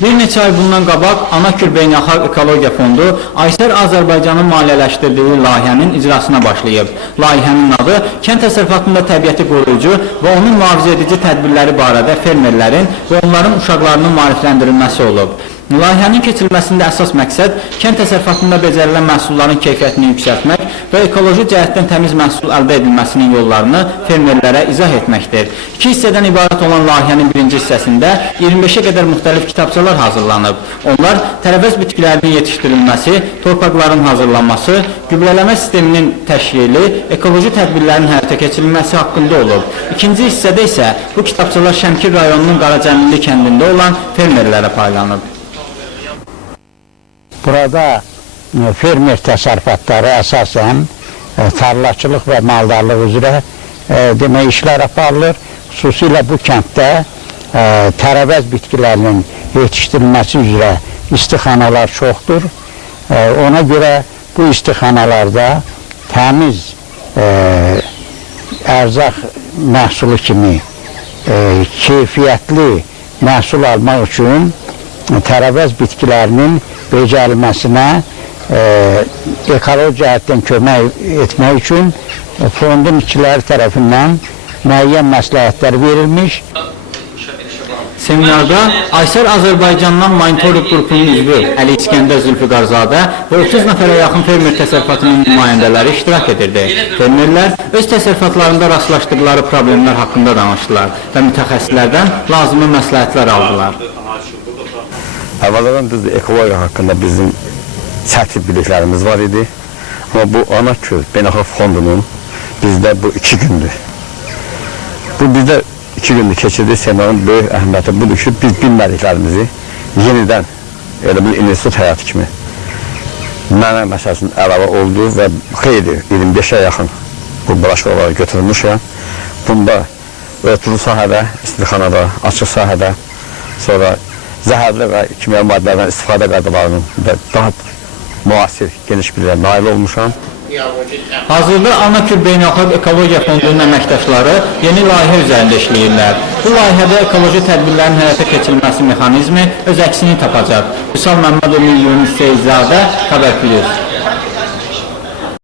Bir neçə ay bundan qabaq Anakür Beynəlxalq Ekologiya Fondu Aysər Azərbaycanın maliyyələşdirdiyi layihənin icrasına başlayıb. Layihənin adı kənd təsərrüfatında təbiəti qoruyucu və onun mühafizə edici tədbirləri barədə fermerlərin və onların uşaqlarının maarifləndirilməsi olub. Layihənin keçirilməsində əsas məqsəd kənd təsərrüfatında becərilən məhsulların keyfiyyətini yüksəltmək və ekoloji cəhətdən təmiz məhsul əldə edilməsinin yollarını fermerlərə izah etməkdir. 2 hissədən ibarət olan layihənin birinci hissəsində 25-ə qədər müxtəlif kitabçalar hazırlanıb. Onlar tərəvəz bitkilərinin yetişdirilməsi, torpaqların hazırlanması, gübrələmə sisteminin təşkili, ekoloji tədbirlərin həyata keçirilməsi haqqında olub. İkinci hissədə isə bu kitabçalar Şəmkir rayonunun Qaracəmilli kəndində olan fermerlərə paylanıb. Burada fermer təsərrüfatları əsasən tarlaçılıq və maldarlıq üzrə demək işlər aparılır. Xüsusilə bu kənddə tərəvəz bitkilərinin yetişdirilməsi üzrə istixanalar çoxdur. Ona görə bu istixanalarda təmiz ərzaq məhsulu kimi keyfiyyətli məhsul almaq üçün tərəvəz bitkilərinin becərilməsinə ekoloji cəhətdən kömək etmək üçün fondun işçiləri tərəfindən müəyyən məsləhətlər verilmiş. Seminarda Aysər Azərbaycandan monitoring qrupunun üzvü Əli İskəndər Zülfüqarzadə və 30 nəfərə yaxın fermer təsərrüfatının nümayəndələri iştirak edirdi. Fermerlər öz təsərrüfatlarında rastlaşdıqları problemlər haqqında danışdılar və mütəxəssislərdən lazımi məsləhətlər aldılar. Əvvəldən düzdür, ekologiya haqqında bizim səthi biliklərimiz var idi. Amma bu Anakür Beynəlxalq Fondunun bizdə bu 2 gündür. Bu bizdə 2 gündür keçirdiyi seminarın böyük əhəmiyyəti budur ki, biz bilmədiklərimizi yenidən elə bir institut həyatı kimi mənə məsələsinin əlavə oldu və xeyli 25-ə yaxın bu buraşıq olaraq götürülmüşəm. Bunda örtülü sahədə, istixanada, açıq sahədə, sonra zəhərli və kimya maddələrdən istifadə qaydalarının daha müasir, geniş bilgiyə nail olmuşam. Hazırda Anakür Beynəlxalq Ekologiya Fondunun əməkdaşları yeni layihə üzərində işləyirlər. Bu layihədə ekoloji tədbirlərin həyata keçirilməsi mexanizmi öz əksini tapacaq. Vüsal Məmmədov, Yunus Seyidzadə, Xəbər Plus.